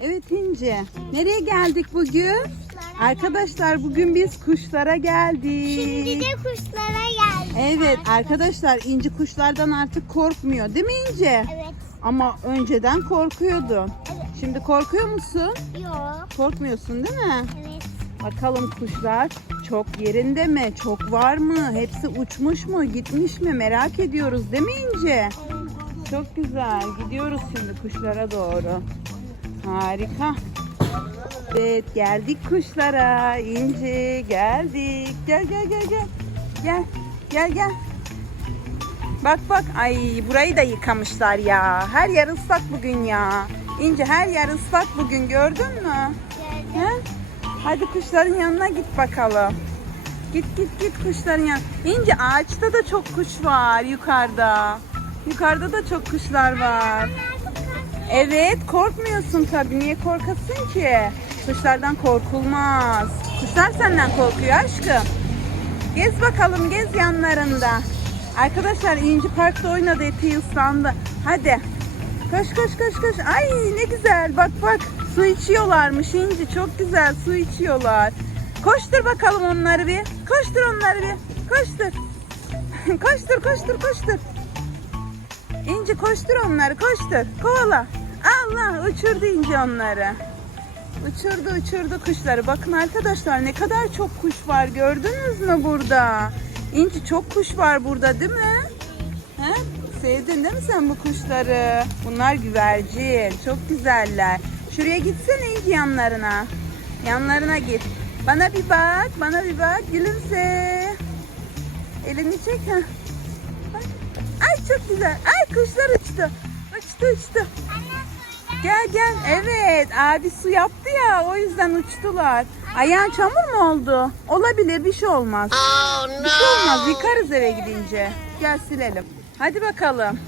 Evet İnce. Nereye geldik bugün? Arkadaşlar bugün biz kuşlara geldik. Şimdi de kuşlara geldik. Evet arkadaşlar İnci kuşlardan artık korkmuyor değil mi İnce? Evet. Ama önceden korkuyordun. Evet. Şimdi korkuyor musun? Yok. Korkmuyorsun değil mi? Evet. Bakalım kuşlar çok yerinde mi? Çok var mı? Hepsi uçmuş mu? Gitmiş mi? Merak ediyoruz değil mi İnce? Çok güzel. Gidiyoruz şimdi kuşlara doğru. Harika. Evet geldik kuşlara. İnci geldik. Gel gel gel gel. Gel gel gel. Bak bak. Ay burayı da yıkamışlar ya. Her yer ıslak bugün ya. İnci her yer ıslak bugün gördün mü? Geldim. He? Hadi kuşların yanına git bakalım. Git git git kuşların yanına. İnce ağaçta da çok kuş var yukarıda. Yukarıda da çok kuşlar var. Evet korkmuyorsun tabii. Niye korkasın ki? Kuşlardan korkulmaz. Kuşlar senden korkuyor aşkım. Gez bakalım gez yanlarında. Arkadaşlar İnci Park'ta oynadı eteği ıslandı. Hadi. Koş koş koş koş. Ay ne güzel bak bak. Su içiyorlarmış İnci çok güzel su içiyorlar. Koştur bakalım onları bir. Koştur onları bir. Koştur. koştur koştur koştur. İnci koştur onları koştur. Kovala. Allah uçurdu İnci onları. Uçurdu uçurdu kuşları. Bakın arkadaşlar ne kadar çok kuş var gördünüz mü burada? İnci çok kuş var burada değil mi? He? Sevdin değil mi sen bu kuşları? Bunlar güvercin. Çok güzeller. Şuraya gitsene İnci yanlarına. Yanlarına git. Bana bir bak. Bana bir bak. Gülümse. Elini çek. ha. Ay çok güzel. Ay kuşlar uçtu. Uçtu uçtu. Gel gel. Evet abi su yaptı ya o yüzden uçtular. Ayağın çamur mu oldu? Olabilir bir şey olmaz. Bir şey olmaz yıkarız eve gidince. Gel silelim. Hadi bakalım.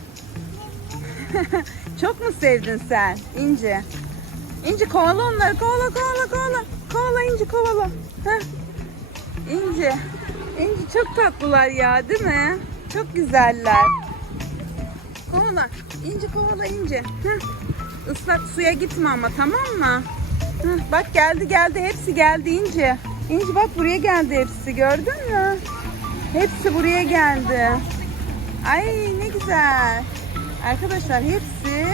Çok mu sevdin sen İnci? İnci kovala onları kovala kovala kovala. Kovala İnci kovala. Heh. İnci. İnci çok tatlılar ya değil mi? Çok güzeller. Kovala. İnci kovala İnci. Heh. Islak suya gitme ama tamam mı? Heh, bak geldi geldi hepsi geldi İnci. İnci bak buraya geldi hepsi gördün mü? Hepsi buraya geldi. Ay ne güzel. Arkadaşlar hepsi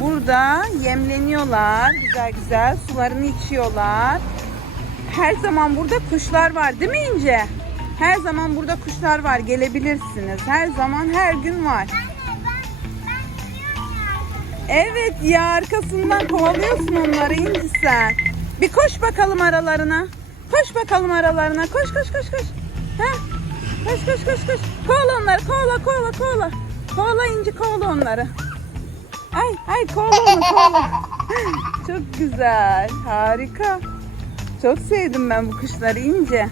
burada yemleniyorlar. Güzel güzel sularını içiyorlar. Her zaman burada kuşlar var değil mi İnce? Her zaman burada kuşlar var. Gelebilirsiniz. Her zaman her gün var. Evet ya arkasından kovalıyorsun onları İnci sen. Bir koş bakalım aralarına. Koş bakalım aralarına. Koş koş koş koş. Ha? Koş koş koş koş. Kovala onları. Kovala kovala kovala. Kovala İnci kovala onları. Ay ay kovala onu kovala. Çok güzel. Harika. Çok sevdim ben bu kuşları İnce.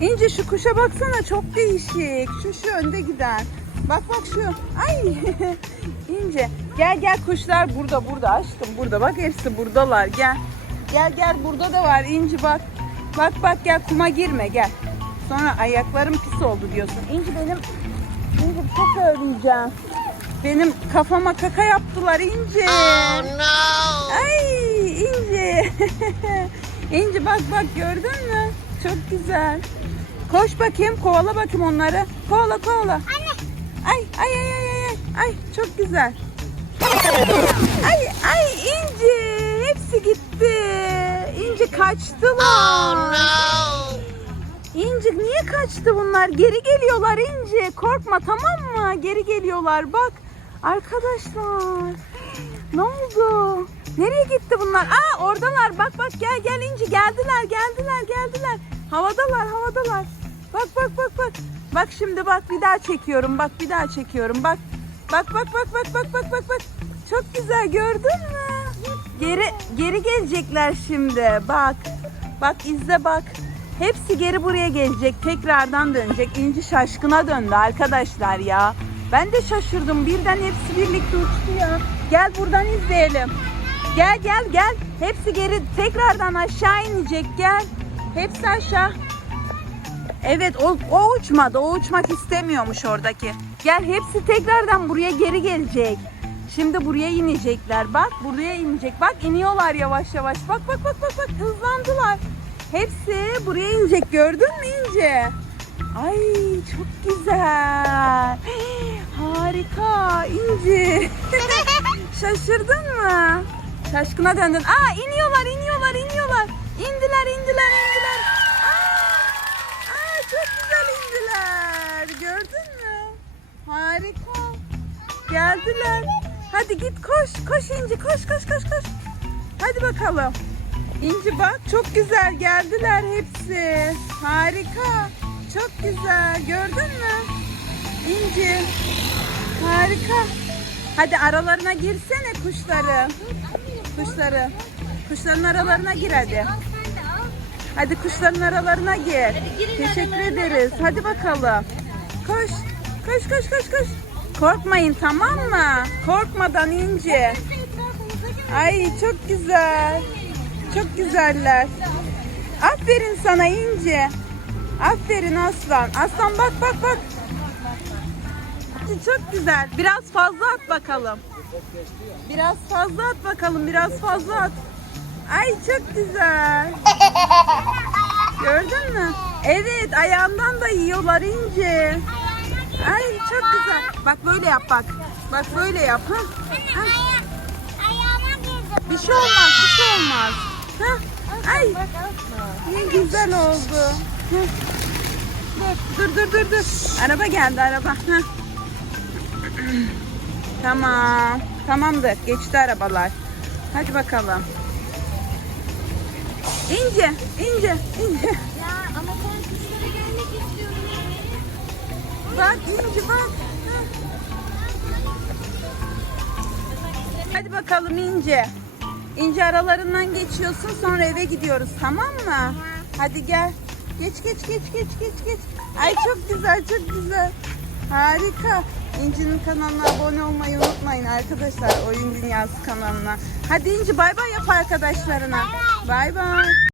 İnce şu kuşa baksana çok değişik. Şu şu önde giden. Bak bak şu. Ay İnce. Gel gel kuşlar burada burada aşkım burada. Bak hepsi buradalar gel. Gel gel burada da var İnci bak. Bak bak gel kuma girme gel. Sonra ayaklarım pis oldu diyorsun. İnci benim İnci bir şey söyleyeceğim. Benim kafama kaka yaptılar İnci. Ay İnci. İnci bak bak gördün mü? Çok güzel. Koş bakayım kovala bakayım onları. Kovala kovala. Ay ay ay ay ay ay. Ay çok güzel. Ay ay İnci. Hepsi gitti. İnci kaçtılar. İnci niye kaçtı bunlar? Geri geliyorlar İnci. Korkma tamam mı? Geri geliyorlar bak. Arkadaşlar. Ne oldu? Nereye gitti bunlar? Aa oradalar. Bak bak gel gel İnci. Geldiler geldiler geldiler. Havadalar havadalar. Bak bak bak bak. Bak şimdi bak bir daha çekiyorum. Bak bir daha çekiyorum. Bak. Bak bak bak bak bak bak bak bak. Çok güzel gördün mü? Geri geri gelecekler şimdi. Bak. Bak izle bak. Hepsi geri buraya gelecek. Tekrardan dönecek. İnci şaşkına döndü arkadaşlar ya. Ben de şaşırdım. Birden hepsi birlikte uçtu ya. Gel buradan izleyelim. Gel gel gel. Hepsi geri tekrardan aşağı inecek. Gel. Hepsi aşağı. Evet o, o uçmadı. O uçmak istemiyormuş oradaki. Gel hepsi tekrardan buraya geri gelecek. Şimdi buraya inecekler. Bak buraya inecek. Bak iniyorlar yavaş yavaş. Bak bak bak bak bak hızlandılar. Hepsi buraya inecek. Gördün mü İnce? Ay çok güzel. Harika İnci. Şaşırdın mı? Şaşkına döndün. Aa iniyorlar iniyorlar iniyorlar. İndiler indiler indiler. Aa, aa çok güzel indiler. Gördün mü? Harika. Geldiler. Hadi git koş. Koş İnci koş koş koş koş. Hadi bakalım. İnci bak çok güzel geldiler hepsi. Harika. Çok güzel. Gördün mü? İnci. Harika. Hadi aralarına girsene kuşları. Kuşları. Kuşların aralarına gir hadi. Hadi kuşların aralarına gir. Teşekkür ederiz. Hadi bakalım. Koş. Koş koş koş koş. Korkmayın tamam mı? Korkmadan ince. Ay çok güzel. Çok güzeller. Aferin sana ince. Aferin aslan. Aslan bak bak bak. Çok güzel. Biraz fazla at bakalım. Biraz fazla at bakalım. Biraz fazla at. Ay çok güzel. Gördün mü? Evet ayağından da yiyorlar ince. Bak böyle yap bak. Bak böyle yap. Ha? Ha? Ayağıma girdi. Bir şey olmaz, bir şey olmaz. Ha? Ay ne güzel oldu. Ha? Dur dur dur dur. Araba geldi araba. Ha? Tamam. Tamamdır. Geçti arabalar. Hadi bakalım. İnce, ince, ince. Ya ama ben kuşlara gelmek istiyorum. Bak ince bak. Hadi bakalım ince. İnce aralarından geçiyorsun sonra eve gidiyoruz tamam mı? Hadi gel. Geç geç geç geç geç geç. Ay çok güzel çok güzel. Harika. İnci'nin kanalına abone olmayı unutmayın arkadaşlar. Oyun Dünyası kanalına. Hadi İnci bay bay yap arkadaşlarına. Bay bay.